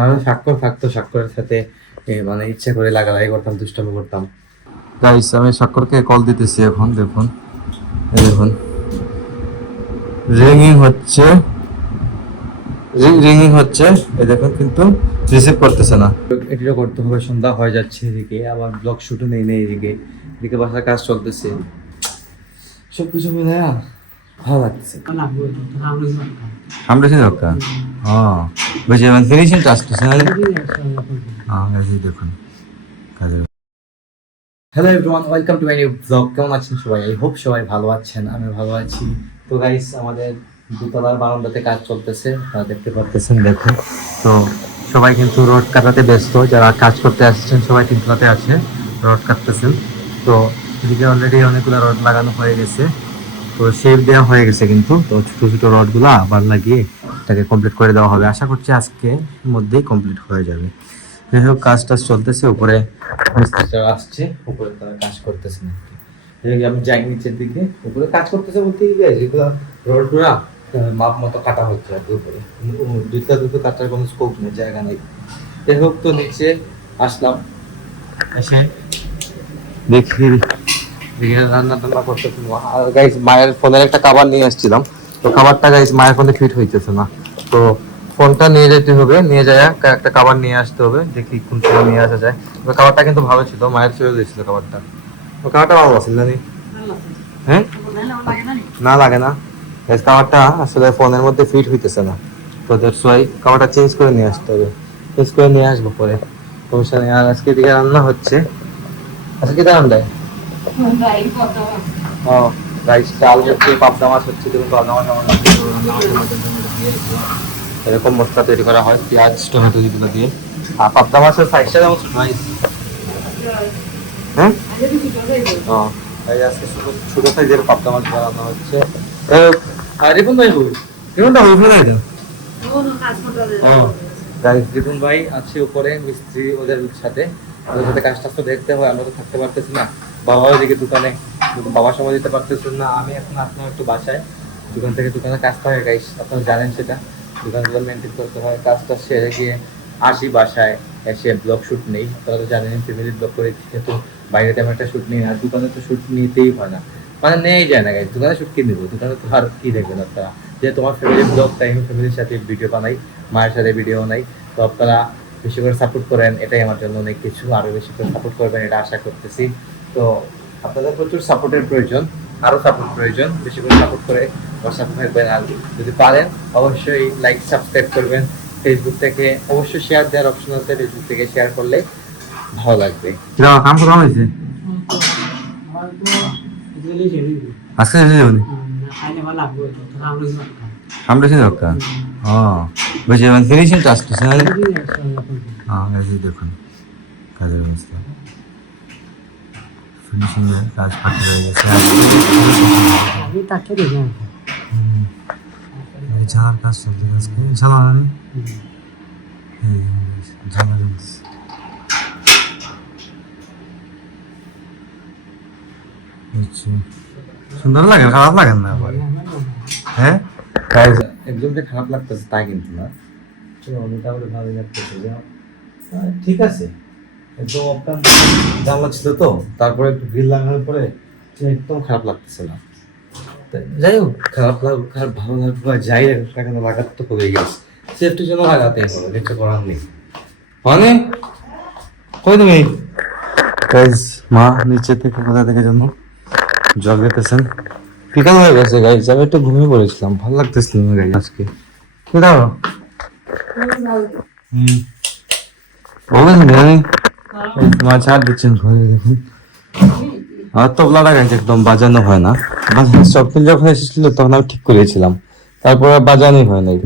তাহলে স্বাক্ষর থাকতো স্বাক্ষরের সাথে মানে ইচ্ছা করে লাগালাই করতাম দুষ্টামি করতাম। গাইস আমি স্বাক্ষরকে কল দিতেছি এখন দেখুন। দেখুন। রিংিং হচ্ছে রিং রিংিং হচ্ছে এই দেখুন কিন্তু রিসিভ করতেছে না। এটিও করতে হবে সন্ধ্যা হয়ে যাচ্ছে এদিকে আবার ব্লগ শুটও নেই নেই এদিকে। এদিকে বাসার কাজ চলতেছে। সব কিছু মিলে ভালো লাগতেছে। হ্যাঁ। করছে হ্যাঁ। দেখুন hello everyone welcome to my new blog কেমন আছেন সবাই? আই হোপ সবাই ভালো আছেন, আমি ভালো আছি। তো গাইস আমাদের দুতলার বারান্দাতে কাজ চলতেছে আপনারা দেখতে পাচ্ছেন, দেখুন। তো সবাই কিন্তু রোড কাটাতে ব্যস্ত, যারা কাজ করতে আসছেন, সবাই তিনতলাতে আছে, রড কাটতেছেন। তো এদিকে অলরেডি অনেকগুলো রড লাগানো হয়ে গেছে। তো শেপ দেওয়া হয়ে গেছে কিন্তু। তো ছোট ছোট রডগুলো আবার লাগিয়ে এটাকে কমপ্লিট করে দেওয়া হবে। আশা করছি আজকে মধ্যেই কমপ্লিট হয়ে যাবে। যাই হোক কাজ টাজ চলতেছে, উপরে আসছে, উপরে তারা কাজ করতেছে এই আমি যাই নিচের দিকে। উপরে কাজ করতেছে বলতে গাইজ রডগুলা মাপ মতো কাটা হচ্ছে আর কি উপরে। দুইটা, দুটো কাটার কোনো স্কোপ নেই, জায়গা নেই। যাই হোক, তো নিচে আসলাম। এসে দেখি রান্না টান্না করতেছি আর গাইজ মায়ের ফোনের একটা কাবার নিয়ে আসছিলাম। তো কাবারটা গাইজ মায়ের ফোনে ফিট হইতেছে না। তো ফোনটা নিয়ে যেতে হবে, নিয়ে যায় একটা কাবার নিয়ে আসতে হবে, দেখি কোন সময় নিয়ে আসা যায়। তো কাবারটা কিন্তু ভালো ছিল, মায়ের চলে দিয়েছিল কাবারটা তো কাবারটা ভালো আছিল জানি হ্যাঁ? না লাগে না। গাইজ কাবারটা আসলে ফোনের মধ্যে ফিট হইতেছে না। তো দ্যাটস ওয়াই কাবারটা চেঞ্জ করে নিয়ে আসতে হবে। চেঞ্জ করে নিয়ে আসব পরে। সমস্যা নেই আর আজকে দিকে রান্না হচ্ছে। আজকে রান্না? দেয় ও রাইস চাল হচ্ছে পাবদা মাছ হচ্ছে দেখুন পাবদা মাছ আমার রান্না করে রান্না মাছের মধ্যে দিয়ে দিয়েছি। এরকম মশলা তৈরি করা হয় পেঁয়াজ টমেটো দিয়ে। আর পাবদা মাছের সাইজটা যেমন নাইস হ্যাঁ ও এই আজকে ছোট ছোট সাইজের পাবদা মাছ বানানো হচ্ছে। রিপন ভাই কই রিপনটা ফেলে দাও গাইস রিপন ভাই আছে উপরে মিস্ত্রি ওদের সাথে। ওদের সাথে কাজ টাজ তো দেখতে হয় আমরা তো থাকতে পারতেছি না। বাবা ওইদিকে দোকানে দোকান- বাবা সময় দিতে পারতেছেন না, আমি এখন আপনার একটু বাসায়। দোকান থেকে দোকানে কাজ থাকে গাইস আপনারা জানেন সেটা। দোকানগুলো মেনটেন করতে হয়, কাজটা সেরে গিয়ে আসি বাসায়, এসে ব্লগ শ্যুট নেই। আপনারা তো জানেন ফ্যামিলি ব্লগ করে যেহেতু বাইরে তেমন একটা শ্যুট নেই আর দোকানে তো শ্যুট নিতেই হয় না। মানে নেই যায় না গাইস দোকানে শুট কি নেব? দোকানে তো আর কি দেখবেন আপনারা? যে তোমার ফ্যামিলি ব্লগ তাই আমি ফ্যামিলির সাথে ভিডিও বানাই, মায়ের সাথে ভিডিও নাই তো আপনারা বেশি করে সাপোর্ট করেন, এটাই আমার জন্য অনেক কিছু। আরও বেশি করে সাপোর্ট করবেন, এটা আশা করতেছি। তো আপনাদের প্রচুর সাপোর্টের প্রয়োজন আরও সাপোর্ট প্রয়োজন বেশি করে সাপোর্ট করে আমার সাথে থাকবেন। আর যদি পারেন অবশ্যই লাইক সাবস্ক্রাইব করবেন। ফেসবুক থেকে অবশ্যই শেয়ার দেওয়ার অপশন আছে ফেসবুক থেকে শেয়ার করলে ভালো লাগবে। কাম করা হয়েছে? আজকে আমরা সেই দরকার ও বুঝে মানে ফিনিশিং টাচ হ্যাঁ দেখুন কাজের অবস্থা। ফিনিশিং কাজ বাকি রয়ে গেছে। জানার কাজ চলতে আজকে নেই জানা সুন্দর লাগে খারাপ লাগে না হ্যাঁ? একদম যে খারাপ লাগতেছে তা কিন্তু না। মোটামুটি ভালোই লাগতেছে। ঠিক আছে। একদম আপনার জানলা ছিল তো তারপরে একটু গ্রিল লাগানোর পরে একদম খারাপ লাগতেছে না। যাই হোক খারাপ লাগুক খারাপ ভালো লাগুক বা যাই লাগুক কেন লাগাতে তো কমে গেছে। সেফটির জন্য লাগাতেই হবে কিছু করার নেই। মানে কই তুমি? গাইজ মা নিচে থেকে কোথা থেকে জানো? জল দিতেছেন বিকাল হয়ে গেছে গাইজ আমি একটু ঘুমিয়ে পড়েছিলাম ভালো লাগতেছিল না গাইজ আজকে। কি দাও হুম বলেন জানি ছাড় দিচ্ছেন ঘরে দেখুন আর গাইজ একদম, বাজানো হয় না। বাজানো চপ্পল যখন এসেছিল তখন আমি ঠিক করিয়েছিলাম তারপর বাজানোই হয় নাই।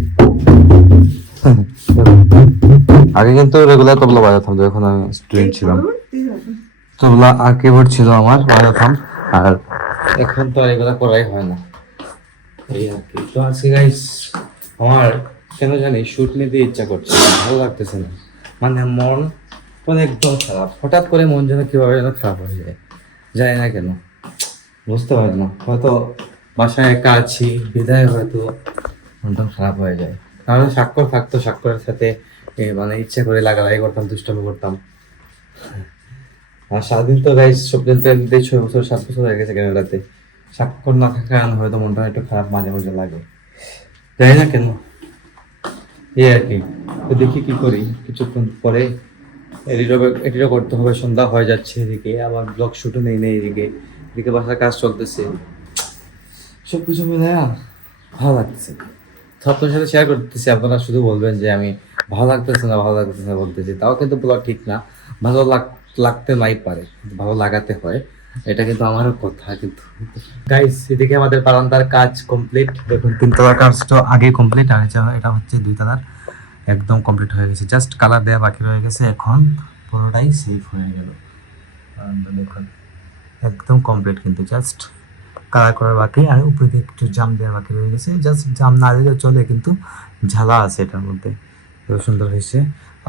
আগে কিন্তু রেগুলার তবলা বাজাতাম যখন আমি স্টুডেন্ট ছিলাম। তবলা আর কিবোর্ড ছিল আমার বাজাতাম আর এখন তো আর এগুলা করাই হয় না। এই আর কি। তো আজকে গাইস আমার কেন জানি শুট নিতে ইচ্ছা করছে, ভালো লাগতেছে না। মানে মন মানে একদম খারাপ। হঠাৎ করে মন যেন কীভাবে যেন খারাপ হয়ে যায়। যায় না কেন? বুঝতে পারি না। হয়তো বাসায় একা আছি, বিদায় হয়তো মনটা খারাপ হয়ে যায়। তাহলে স্বাক্ষর থাকতো, স্বাক্ষরের সাথে মানে ইচ্ছা করে লাগালাই করতাম, দুষ্টামি করতাম। আর সারাদিন তো গাইস স্বপ্নের তেল দিয়ে ছয় বছর, সাত বছর হয়ে গেছে ক্যানাডাতে স্বাক্ষর না থাকার কারণে হয়তো মনটা একটু খারাপ মাঝে মাঝে লাগে। যাই না কেন? এই আর কি। তো দেখি কি করি। কিছুক্ষণ পরে এডিটও এডিটও করতে হবে, সন্ধ্যা হয়ে যাচ্ছে এদিকে, আবার ব্লগ শুটও নেই নেই এদিকে। এদিকে বাসার কাজ চলতেছে। সব কিছু মিলে ভালো লাগতেছে। সাথে শেয়ার করতেছি, আপনারা শুধু বলবেন যে আমি ভালো লাগতেছে না, ভালো লাগতেছে না বলতেছি। তাও কিন্তু বলা ঠিক না। ভালো লাগ লাগতে নাই পারে ভালো লাগাতে হয়। এটা কিন্তু আমারও কথা, কিন্তু গাইস এদিকে আমাদের বারান্দার কাজ কমপ্লিট দেখুন, তিনতলার কাজটা আগে কমপ্লিট আর এটা হচ্ছে দুই তলার একদম কমপ্লিট হয়ে গেছে। জাস্ট কালার দেওয়া বাকি রয়ে গেছে, এখন পুরোটাই সেফ হয়ে গেল। দেখুন একদম কমপ্লিট কিন্তু জাস্ট কালার করার বাকি, আর উপরে দিয়ে একটু জাম দেওয়া বাকি রয়ে গেছে। জাস্ট জাম না দিলে চলে, কিন্তু ঝালা আছে এটার মধ্যে। সুন্দর হয়েছে।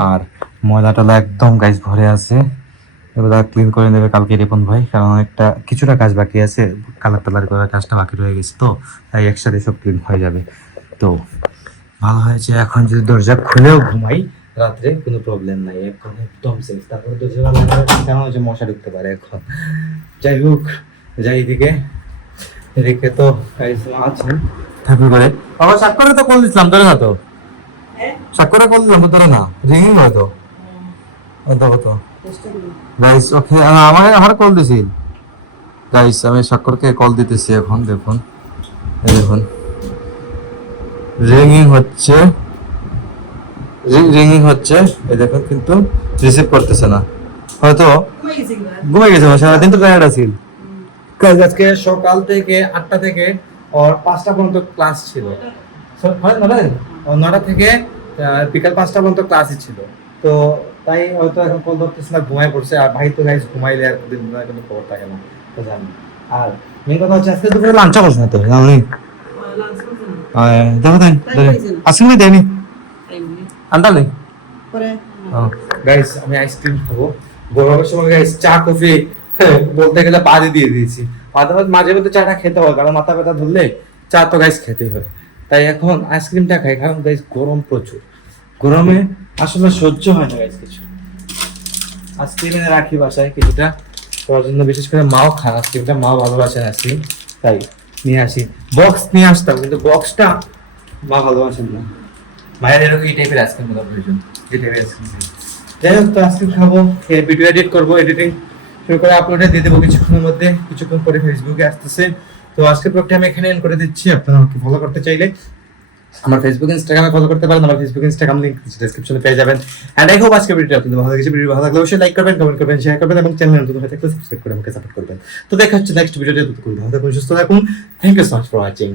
আর ময়লা টলা একদম গাছ ভরে আছে। এগুলো ক্লিন করে নেবে কালকে রিপন ভাই, কারণ একটা কিছুটা কাজ বাকি আছে। কালার টালার করার কাজটা বাকি রয়ে গেছে তো, তাই একসাথে সব ক্লিন হয়ে যাবে। তো ভালো হয়েছে এখন যদি দরজা খুলেও ঘুমাই রাত্রে কোনো প্রবলেম নাই এখন একদম সেফ তারপরে দরজা কেন যে মশা ঢুকতে পারে এখন। যাই হোক যাই এদিকে। এদিকে তো আছে ঠাকুর করে বাবা সাক্ষরে তো কল দিছিলাম ধরে না তো। সাক্ষরে কল দিলাম ধরে না। রিঙ্গিং হয়তো তো। কত গাইস ওকে আমার আমার কল দিছিল। গাইস আমি সাক্ষরকে কল দিতেছি এখন দেখুন। দেখুন। রিঙ্গিং হচ্ছে রিঙ্গিং হচ্ছে এই দেখুন কিন্তু রিসিভ করতেছে না। হয়তো ঘুমিয়ে গেছে সারাদিন তো টায়ার্ড আছিল কাজ আজকে সকাল থেকে আটটা থেকে ওর পাঁচটা পর্যন্ত ক্লাস ছিল। নটা থেকে আহ, বিকাল পাঁচটা পর্যন্ত ক্লাসই ছিল। তো তাই হয়তো এখন কল ধরতেছে না ঘুমায় পড়ছে। আর ভাই তো গাইজ ঘুমাইলে আর দিন কোনো খবর থাকে না তো জানি আর মেন কথা হচ্ছে আজকে দুপুরে লাঞ্চও করছে না তো জানি দেখো দেন আজকে দেয়নি। আন্দাল নেই গাইস আমি আইসক্রিম খাব। গরমের সময় গাইস চা কফি বলতে গেলে বাদে দিয়ে দিয়েছি। মাঝে মাঝে মাঝে মধ্যে চাটা খেতে হয় কারণ মাথা ব্যথা ধরলে চা তো গাইস খেতেই হয়। তাই এখন আইসক্রিমটা খাই কারণ গাইস গরম প্রচুর। গরমে আসলে সহ্য হয় না গাইস কিছু। আইসক্রিম এনে রাখি বাসায় কিছুটা। জন্য বিশেষ করে মাও খান আইসক্রিমটা মাও ভালোবাসেন আইসক্রিম তাই। নিয়ে আসি। বক্স নিয়ে আসতাম কিন্তু বক্সটা মা ভালোবাসেন না। মায়ের এরকম এই টাইপের আইসক্রিমগুলো প্রয়োজন এই টাইপের আইসক্রিম যাই হোক তো আইসক্রিম খাব ভিডিও এডিট করব এডিটিং শুরু করে আপলোডে দিয়ে দেবো কিছুক্ষণের মধ্যে। কিছুক্ষণ পরে ফেসবুকে আসতেছে। তো আজকের ব্লগটা আমি এখানে এন্ড করে দিচ্ছি। আপনারা আমাকে ফলো করতে চাইলে আমার ফেসবুক ইনস্টাগ্রামে ফলো করতে পারেন, আমার ফেসবুক ইনস্টাগ্রাম লিঙ্ক ডেসক্রিপশনে পেয়ে যাবেন। এন্ড আই হোপ আজকে ভিডিও আপনাদের ভালো লেগেছে। ভিডিও ভালো লাগলে অবশ্যই লাইক করবেন কমেন্ট করবেন শেয়ার করবেন এবং চ্যানেল নতুন হয়ে থাকলে সাবস্ক্রাইব করে আমাকে সাপোর্ট করবেন। তো দেখা হচ্ছে নেক্সট ভিডিওতে ভালো থাকুন, সুস্থ থাকুন। Thank you so much for watching